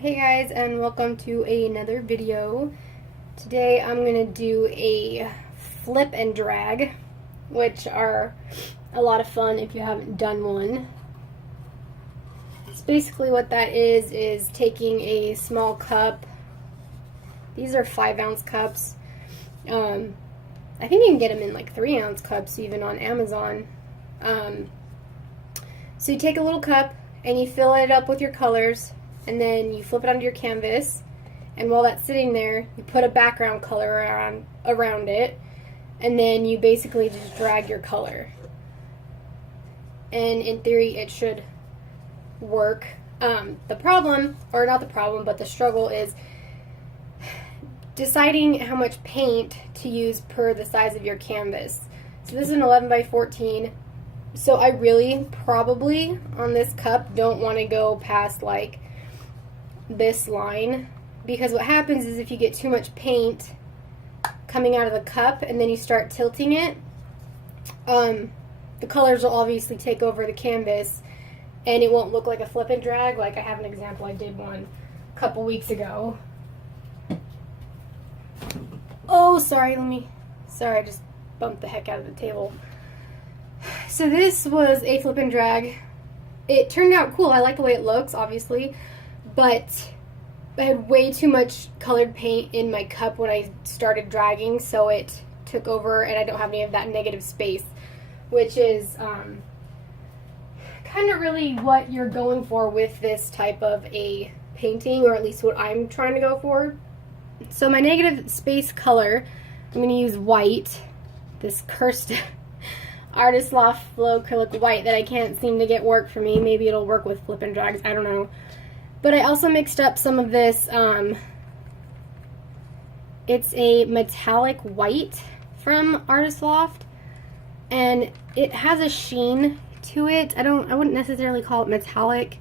Hey guys, and welcome to another video. Today I'm going to do a flip and drag, which are a lot of fun if you haven't done one. So basically what that is taking a small cup. These are 5-ounce cups. I think you can get them in like 3-ounce cups even on Amazon. So you take a little cup and you fill it up with your colors, and then you flip it onto your canvas, and while that's sitting there, you put a background color around it, and then you basically just drag your color. And in theory, it should work. The problem, or not the problem, but the struggle is deciding how much paint to use per the size of your canvas. So this is an 11 by 14. So I really probably on this cup don't want to go past like this line, because what happens is if you get too much paint coming out of the cup and then you start tilting it, the colors will obviously take over the canvas and it won't look like a flip and drag. Like I have an example, I did one a couple weeks ago. Oh, sorry, I just bumped the heck out of the table. So this was a flip and drag. It turned out cool. I like the way it looks, obviously, but I had way too much colored paint in my cup when I started dragging, so it took over and I don't have any of that negative space, which is kind of really what you're going for with this type of a painting, or at least what I'm trying to go for. So my negative space color, I'm going to use white, this cursed Artist Loft Flow Acrylic White that I can't seem to get work for me. Maybe it'll work with flip and drags, I don't know. But I also mixed up some of this, it's a metallic white from Artist Loft, and it has a sheen to it. I wouldn't necessarily call it metallic,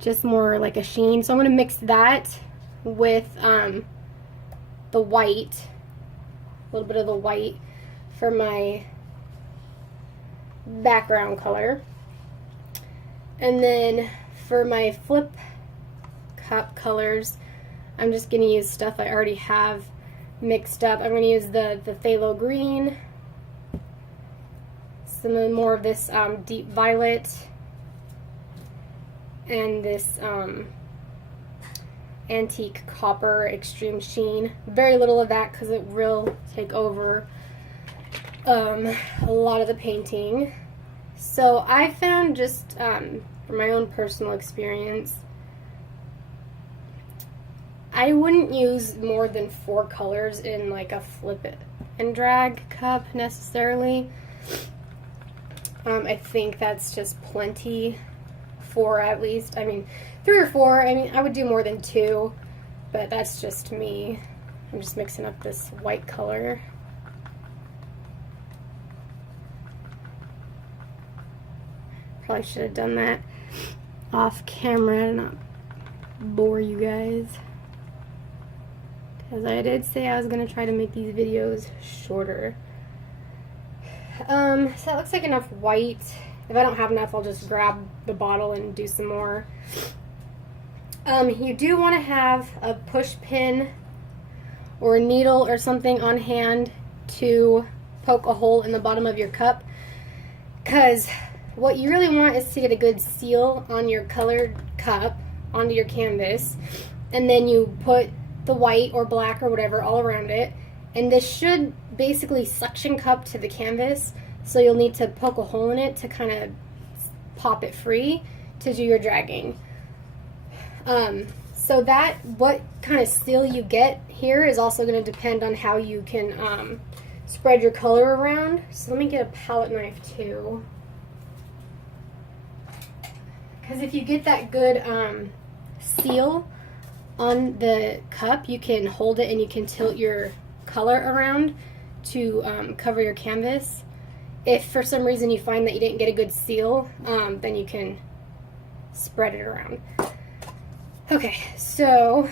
just more like a sheen. So I'm going to mix that with the white, a little bit of the white for my background color. And then for my flip cup colors, I'm just going to use stuff I already have mixed up. I'm going to use the phthalo green, some more of this deep violet, and this antique copper extreme sheen. Very little of that because it will take over a lot of the painting. So I found, just from my own personal experience, I wouldn't use more than 4 colors in like a flip and drag cup necessarily. I think that's just plenty, 4 at least. I mean, 3 or 4. I mean, I would do more than 2, but that's just me. I'm just mixing up this white color. Probably should have done that off camera to not bore you guys, because I did say I was going to try to make these videos shorter. So that looks like enough white. If I don't have enough, I'll just grab the bottle and do some more. You do want to have a push pin or a needle or something on hand to poke a hole in the bottom of your cup, because what you really want is to get a good seal on your colored cup onto your canvas, and then you put the white or black or whatever all around it, and this should basically suction cup to the canvas, so you'll need to poke a hole in it to kind of pop it free to do your dragging. So that, what kind of seal you get here is also going to depend on how you can spread your color around. So let me get a palette knife too, because if you get that good seal on the cup, you can hold it and you can tilt your color around to cover your canvas. If for some reason you find that you didn't get a good seal, then you can spread it around. Okay, so,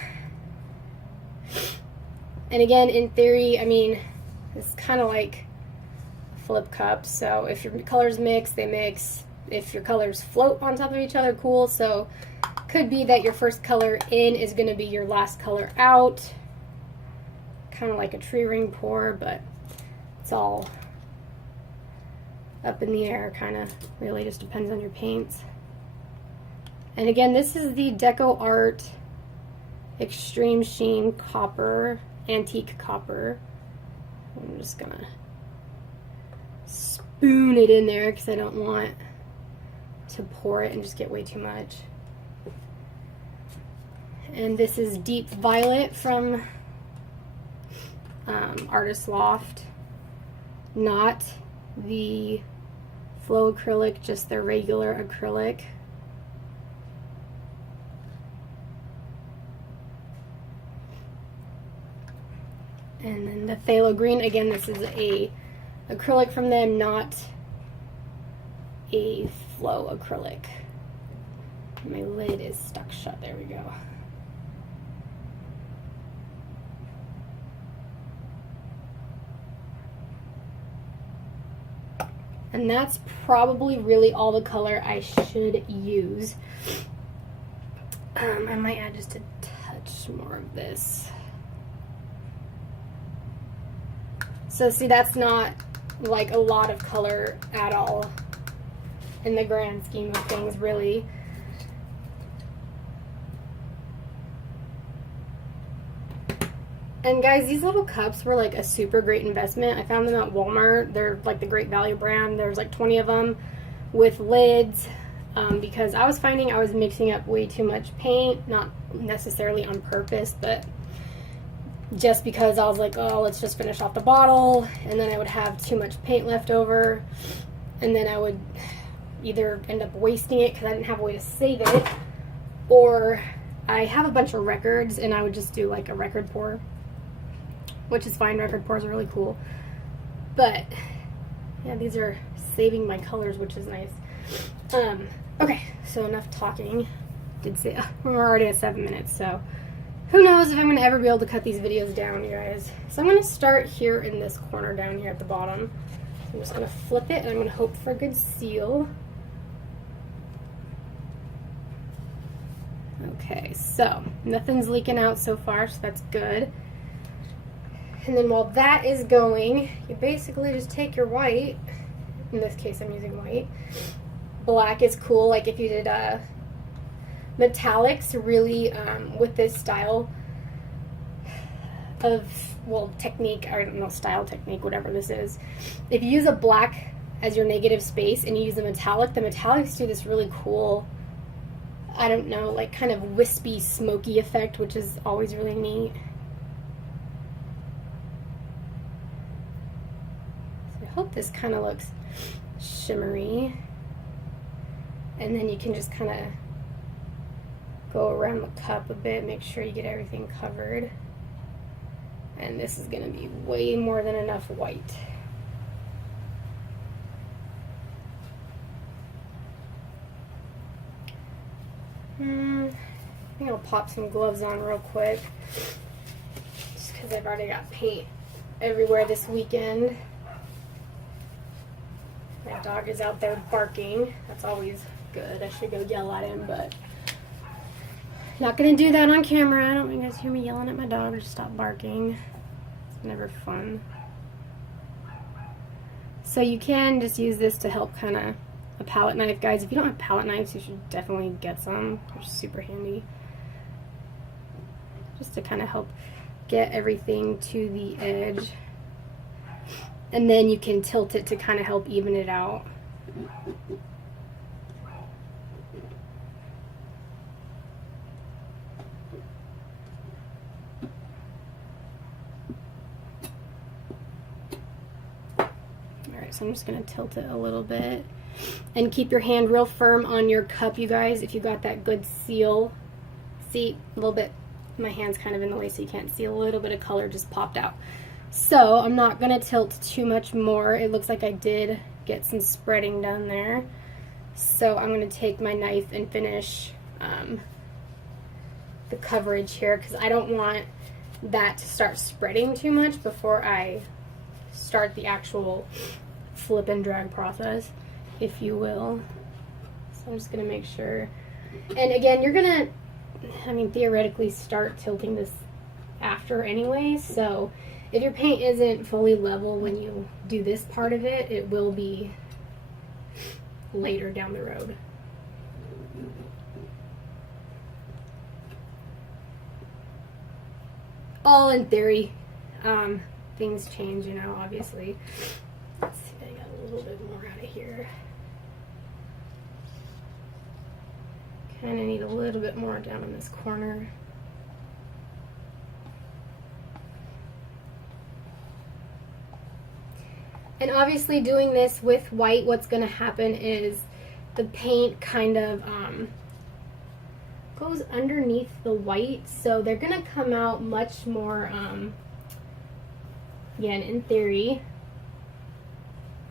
and again, in theory, I mean, it's kind of like a flip cup, so if your colors mix, they mix. if your colors float on top of each other, cool. So could be that your first color in is going to be your last color out. Kind of like a tree ring pour, but it's all up in the air, kind of. Really just depends on your paints. And again, this is the Deco Art Extreme Sheen Copper, Antique Copper. I'm just gonna spoon it in there because I don't want to pour it and just get way too much. And this is Deep Violet from Artist Loft. Not the Flow Acrylic, just their regular acrylic. And then the Phthalo Green, again, this is a acrylic from them, not a Flow acrylic. My lid is stuck shut, there we go. And that's probably really all the color I should use. I might add just a touch more of this. So see, that's not like a lot of color at all in the grand scheme of things, really. And guys, these little cups were like a super great investment. I found them at Walmart. They're like the Great Value brand. There's like 20 of them with lids, because I was finding I was mixing up way too much paint, not necessarily on purpose, but just because I was like, oh, let's just finish off the bottle, and then I would have too much paint left over, and then I would either end up wasting it because I didn't have a way to save it, or I have a bunch of records and I would just do like a record pour, which is fine. Record pours are really cool. But yeah, these are saving my colors, which is nice. Okay, so enough talking. Did say we're already at 7 minutes, so who knows if I'm going to ever be able to cut these videos down, you guys. So I'm going to start here in this corner down here at the bottom. I'm just going to flip it, and I'm going to hope for a good seal. Okay, so nothing's leaking out so far, so that's good. And then while that is going, you basically just take your white. In this case, I'm using white. Black is cool, like if you did metallics, really, with this style of, well, technique, I don't know, style, technique, whatever this is. If you use a black as your negative space and you use the metallics do this really cool, I don't know, like kind of wispy, smoky effect, which is always really neat. So I hope this kind of looks shimmery. And then you can just kind of go around the cup a bit, make sure you get everything covered. And this is going to be way more than enough white. I think I'll pop some gloves on real quick, just because I've already got paint everywhere this weekend. My dog is out there barking. That's always good. I should go yell at him, but not gonna do that on camera. I don't want you guys to hear me yelling at my dog or just stop barking. It's never fun. So you can just use this to help kind of a palette knife, guys. If you don't have palette knives, you should definitely get some. They're super handy. Just to kind of help get everything to the edge. And then you can tilt it to kind of help even it out. Alright, so I'm just going to tilt it a little bit. And keep your hand real firm on your cup, you guys, if you got that good seal. See, a little bit, my hand's kind of in the way so you can't see, a little bit of color just popped out. So I'm not going to tilt too much more. It looks like I did get some spreading done there. So I'm going to take my knife and finish the coverage here, because I don't want that to start spreading too much before I start the actual flip and drag process, if you will. So I'm just going to make sure. And again, you're going to, I mean, theoretically start tilting this after anyway. So if your paint isn't fully level when you do this part of it, it will be later down the road. All in theory. Things change, you know, obviously. Let's see, I got a little bit more out of here. Kind of need a little bit more down in this corner. And obviously doing this with white, what's going to happen is the paint kind of goes underneath the white, so they're going to come out much more, again, in theory,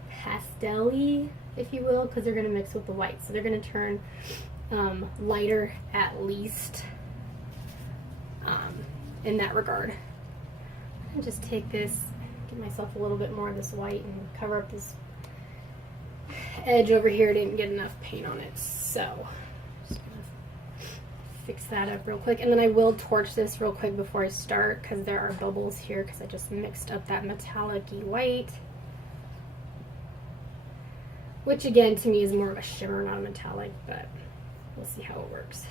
pastel-y, if you will, because they're going to mix with the white. So they're going to turn lighter at least in that regard. I'll just take this, give myself a little bit more of this white and cover up this edge over here. Didn't get enough paint on it, so just gonna fix that up real quick. And then I will torch this real quick before I start because there are bubbles here because I just mixed up that metallic-y white, which again to me is more of a shimmer, not a metallic, but we'll see how it works.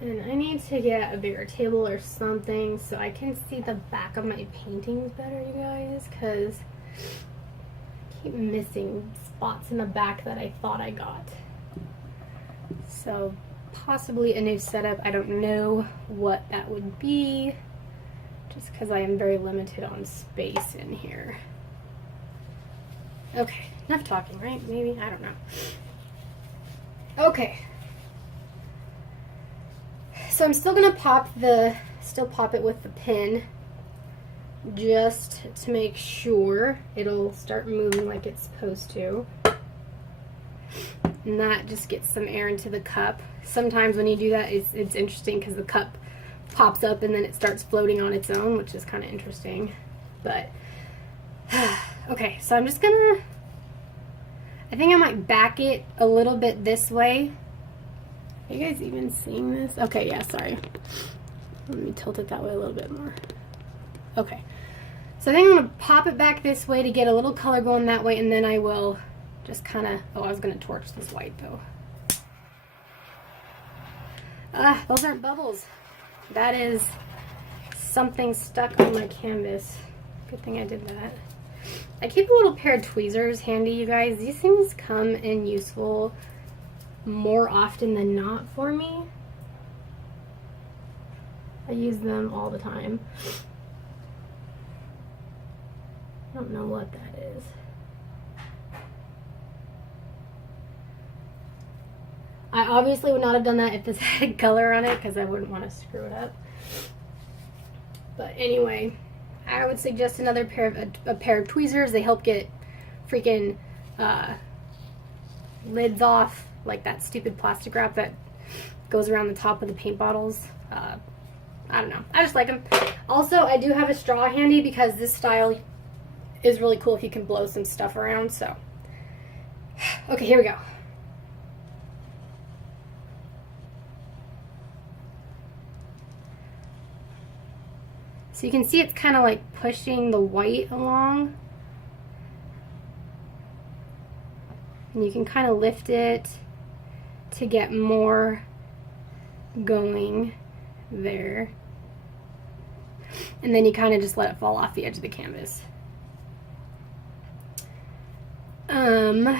And I need to get a bigger table or something so I can see the back of my paintings better, you guys, because I keep missing spots in the back that I thought I got. So possibly a new setup. I don't know what that would be, just because I am very limited on space in here. Okay, enough talking, right? Maybe, I don't know. Okay. So I'm still gonna pop it with the pin just to make sure it'll start moving like it's supposed to. And that just gets some air into the cup. Sometimes when you do that, it's interesting because the cup pops up and then it starts floating on its own, which is kind of interesting. But, okay, so I'm just gonna, I think I might back it a little bit this way. Are you guys even seeing this? Okay, yeah, sorry. Let me tilt it that way a little bit more. Okay. So I think I'm going to pop it back this way to get a little color going that way, and then I will just kind of, oh, I was going to torch this white, though. Those aren't bubbles. That is something stuck on my canvas. Good thing I did that. I keep a little pair of tweezers handy, you guys. These things come in useful more often than not for me. I use them all the time. I don't know what that is. I obviously would not have done that if this had color on it because I wouldn't want to screw it up. But anyway, I would suggest another pair of tweezers. They help get freaking lids off, like that stupid plastic wrap that goes around the top of the paint bottles. I don't know. I just like them. Also, I do have a straw handy because this style is really cool if you can blow some stuff around. So, okay, here we go. So you can see it's kind of like pushing the white along. And you can kind of lift it to get more going there. And then you kind of just let it fall off the edge of the canvas. And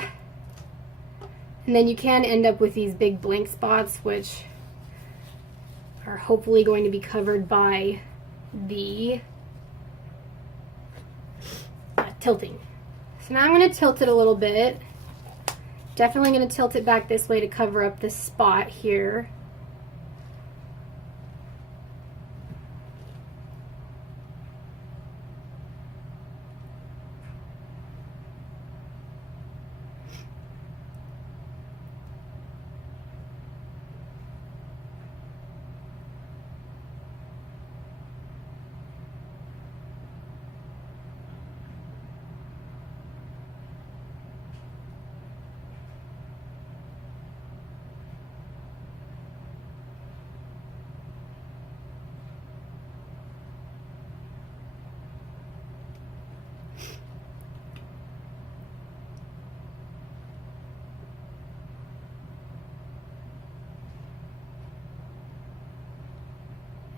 then you can end up with these big blank spots, which are hopefully going to be covered by the tilting. So now I'm going to tilt it a little bit. Definitely going to tilt it back this way to cover up this spot here.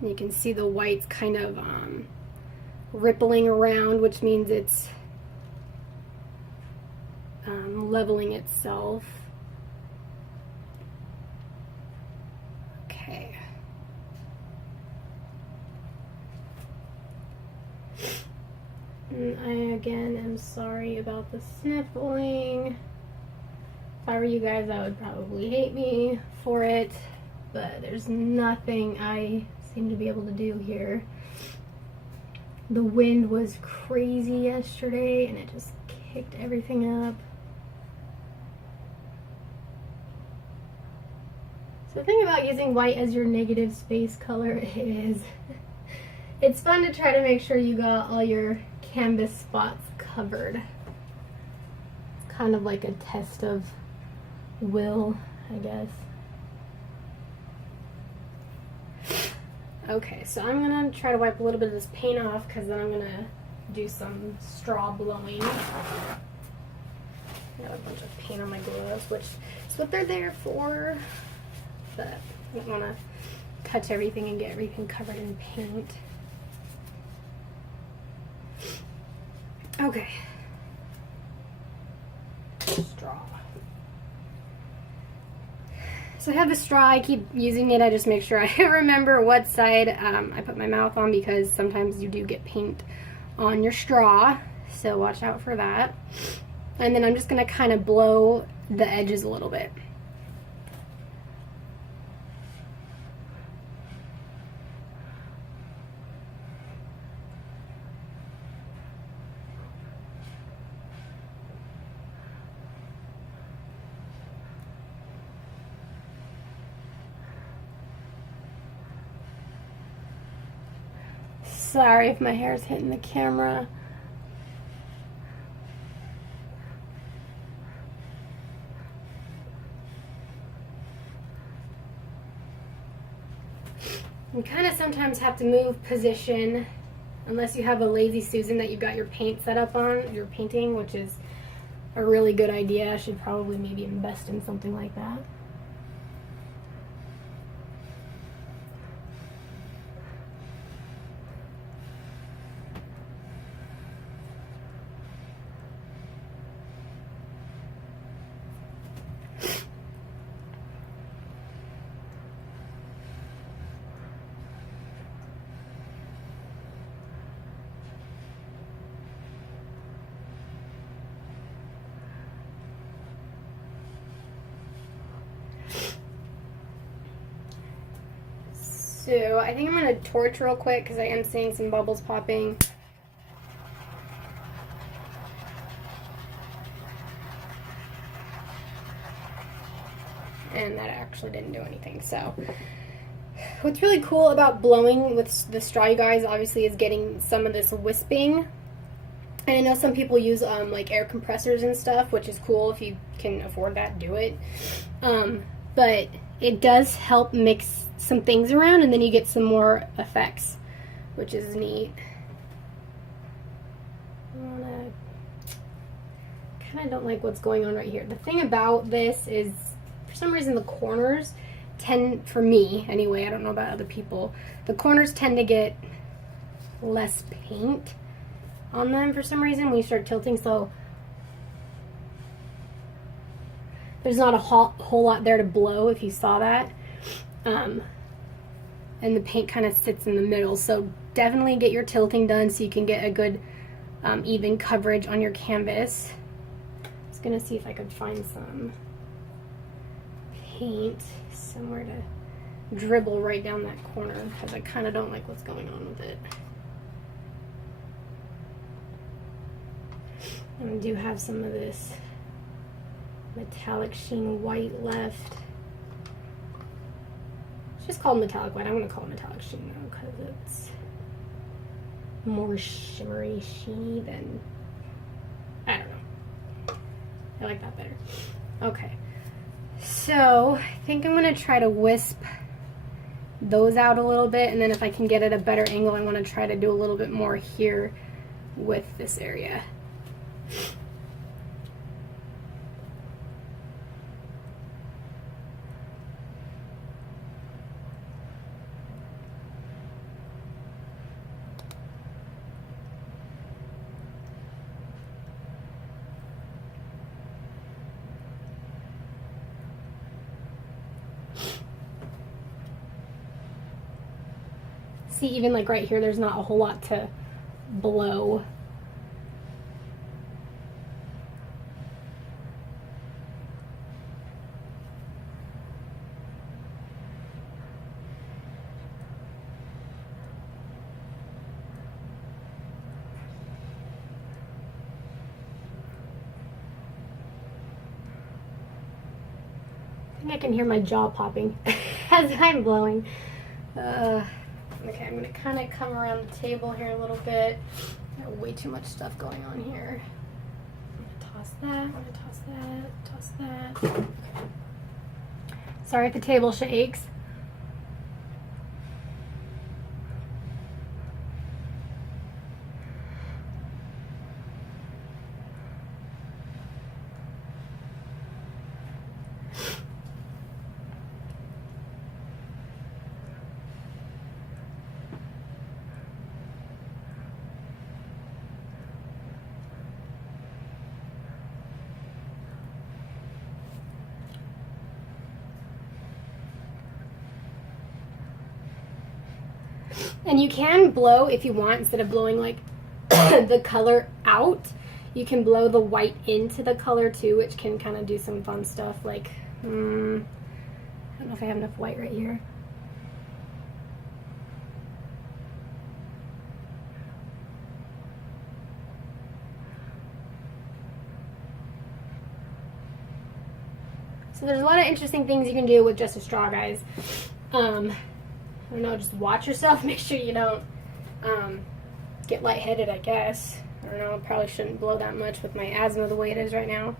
And you can see the whites kind of rippling around, which means it's leveling itself. Okay. And I again am sorry about the sniffling. If I were you guys, I would probably hate me for it, but there's nothing I seem to be able to do here. The wind was crazy yesterday and it just kicked everything up. So the thing about using white as your negative space color is it's fun to try to make sure you got all your canvas spots covered. It's kind of like a test of will, I guess. Okay, so I'm gonna try to wipe a little bit of this paint off because then I'm gonna do some straw blowing. I got a bunch of paint on my gloves, which is what they're there for, but I don't want to touch everything and get everything covered in paint. Okay. Straw. So I have the straw, I keep using it, I just make sure I remember what side I put my mouth on because sometimes you do get paint on your straw, so watch out for that. And then I'm just going to kind of blow the edges a little bit. Sorry if my hair is hitting the camera. You kind of sometimes have to move position unless you have a Lazy Susan that you've got your paint set up on, your painting, which is a really good idea. I should probably maybe invest in something like that. So I think I'm going to torch real quick because I am seeing some bubbles popping. And that actually didn't do anything. So what's really cool about blowing with the straw, you guys, obviously is getting some of this wisping. And I know some people use like air compressors and stuff, which is cool. If you can afford that, do it. But it does help mix some things around, and then you get some more effects, which is neat. I kind of don't like what's going on right here. The thing about this is, for some reason, the corners tend, for me anyway, I don't know about other people, the corners tend to get less paint on them for some reason when you start tilting, so there's not a whole lot there to blow if you saw that. And the paint kind of sits in the middle, so definitely get your tilting done so you can get a good even coverage on your canvas. I was gonna see if I could find some paint somewhere to dribble right down that corner because I kind of don't like what's going on with it. And I do have some of this metallic sheen white left. It's just called metallic white. I'm going to call it metallic sheen though because it's more shimmery sheeny than, I don't know. I like that better. Okay. So I think I'm going to try to wisp those out a little bit, and then if I can get at a better angle, I want to try to do a little bit more here with this area. See, even like right here, there's not a whole lot to blow. I can hear my jaw popping as I'm blowing. Okay, I'm gonna kind of come around the table here a little bit. I have way too much stuff going on here. I'm gonna toss that, I'm gonna toss that, toss that. Okay. Sorry if the table shakes. And you can blow if you want, instead of blowing like the color out, you can blow the white into the color too, which can kind of do some fun stuff like, I don't know if I have enough white right here. So there's a lot of interesting things you can do with just a straw, guys. I don't know, just watch yourself. Make sure you don't get lightheaded, I guess. I don't know, I probably shouldn't blow that much with my asthma the way it is right now.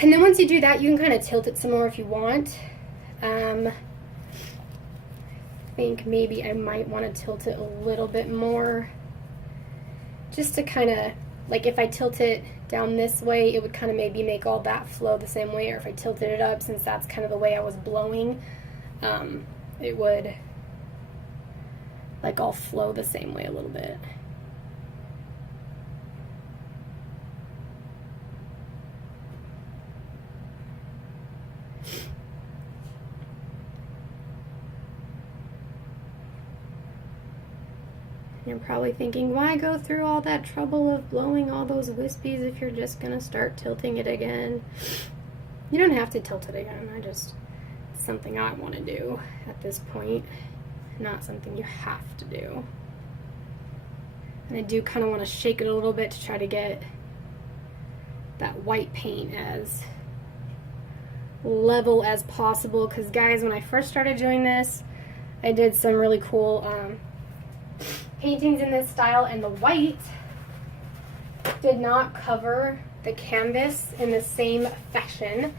And then once you do that, you can kind of tilt it some more if you want. I think maybe I might want to tilt it a little bit more. Just to kind of, like if I tilt it down this way, it would kind of maybe make all that flow the same way. Or if I tilted it up, since that's kind of the way I was blowing, it would like all flow the same way a little bit. You're probably thinking, why go through all that trouble of blowing all those wispies if you're just gonna start tilting it again? You don't have to tilt it again. It's something I want to do at this point, not something you have to do. And I do kind of want to shake it a little bit to try to get that white paint as level as possible, because guys, when I first started doing this, I did some really cool paintings in this style, and the white did not cover the canvas in the same fashion.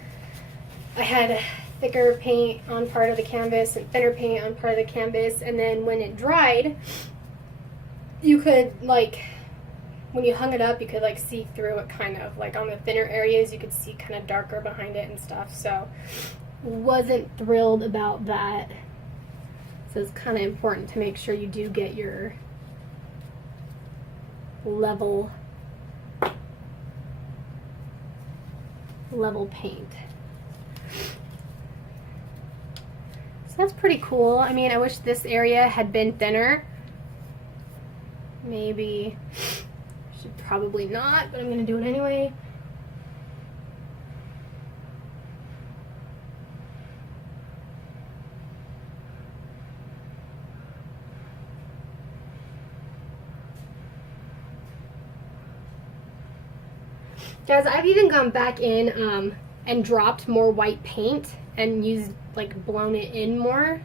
I had thicker paint on part of the canvas and thinner paint on part of the canvas, and then when it dried, you could, like, when you hung it up, you could like see through it, kind of like on the thinner areas you could see kind of darker behind it and stuff. So wasn't thrilled about that. So it's kind of important to make sure you do get your level paint. So that's pretty cool. I mean, I wish this area had been thinner. Maybe, should probably not, but I'm gonna do it anyway. Guys, I've even gone back in and dropped more white paint and used, like, blown it in more.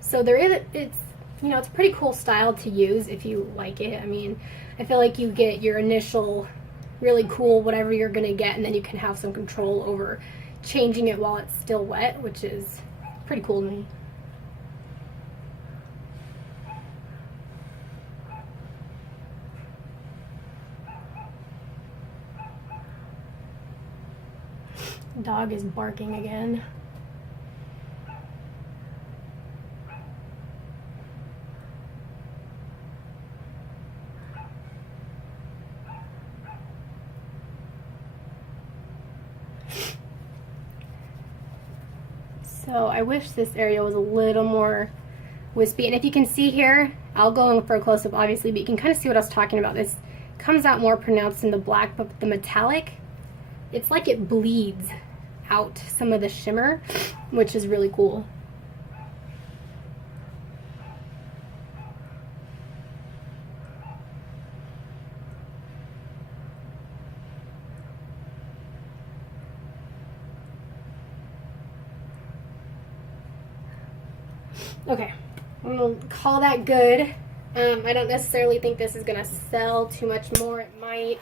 So there is, it's, you know, it's a pretty cool style to use if you like it. I mean, I feel like you get your initial really cool whatever you're gonna get, and then you can have some control over changing it while it's still wet, which is pretty cool to me. Dog is barking again. So I wish this area was a little more wispy. And if you can see here, I'll go in for a close-up obviously, but you can kind of see what I was talking about. This comes out more pronounced in the black, but the metallic, it's like it bleeds out some of the shimmer, which is really cool. Okay, I'm gonna call that good. I don't necessarily think this is gonna sell too much more. It might,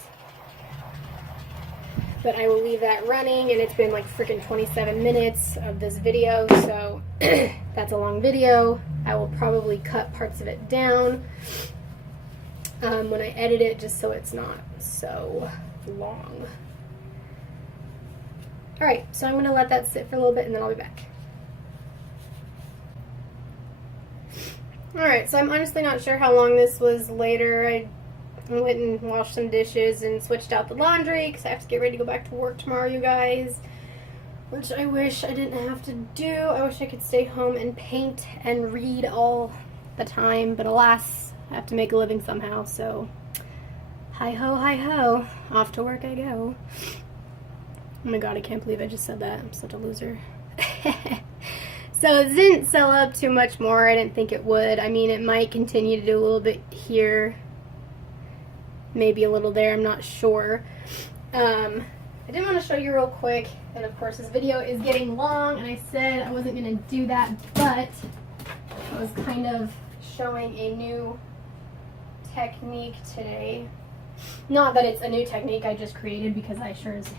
but I will leave that running, and it's been like freaking 27 minutes of this video, so that's a long video. I will probably cut parts of it down when I edit it, just so it's not so long. Alright, so I'm gonna let that sit for a little bit and then I'll be back. Alright, so I'm honestly not sure how long this was later. I went and washed some dishes and switched out the laundry because I have to get ready to go back to work tomorrow, you guys. Which I wish I didn't have to do. I wish I could stay home and paint and read all the time. But alas, I have to make a living somehow, so hi-ho, hi-ho. Off to work I go. Oh my god, I can't believe I just said that. I'm such a loser. So it didn't sell up too much more. I didn't think it would. I mean, it might continue to do a little bit here. Maybe a little there. I'm not sure. I did want to show you real quick. And of course, this video is getting long. And I said I wasn't going to do that. But I was kind of showing a new technique today. Not that it's a new technique I just created, because I sure as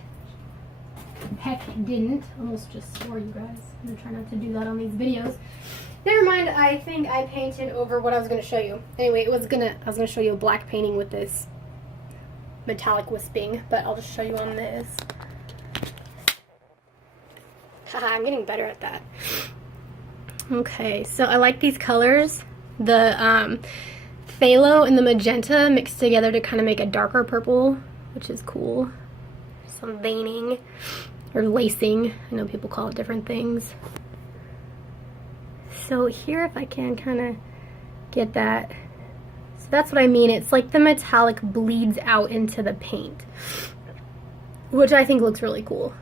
heck didn't. Almost just swore, you guys. I'm gonna try not to do that on these videos. Never mind, I think I painted over what I was gonna show you. Anyway, I was gonna show you a black painting with this metallic wisping, but I'll just show you on this. Haha, I'm getting better at that. Okay, so I like these colors. The phthalo and the magenta mixed together to kind of make a darker purple, which is cool. Some veining or lacing. I know people call it different things. So here, if I can kind of get that. So that's what I mean. It's like the metallic bleeds out into the paint, which I think looks really cool.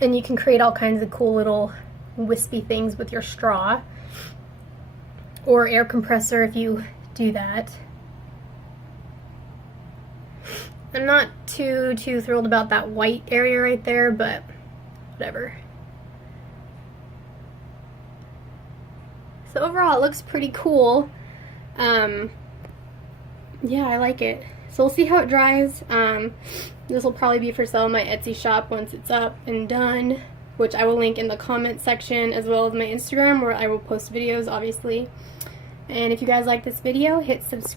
And you can create all kinds of cool little wispy things with your straw or air compressor if you do that. I'm not too thrilled about that white area right there, but whatever. So overall, it looks pretty cool. Yeah, I like it. So we'll see how it dries. This will probably be for sale in my Etsy shop once it's up and done, which I will link in the comment section, as well as my Instagram, where I will post videos, obviously. And if you guys like this video, hit subscribe.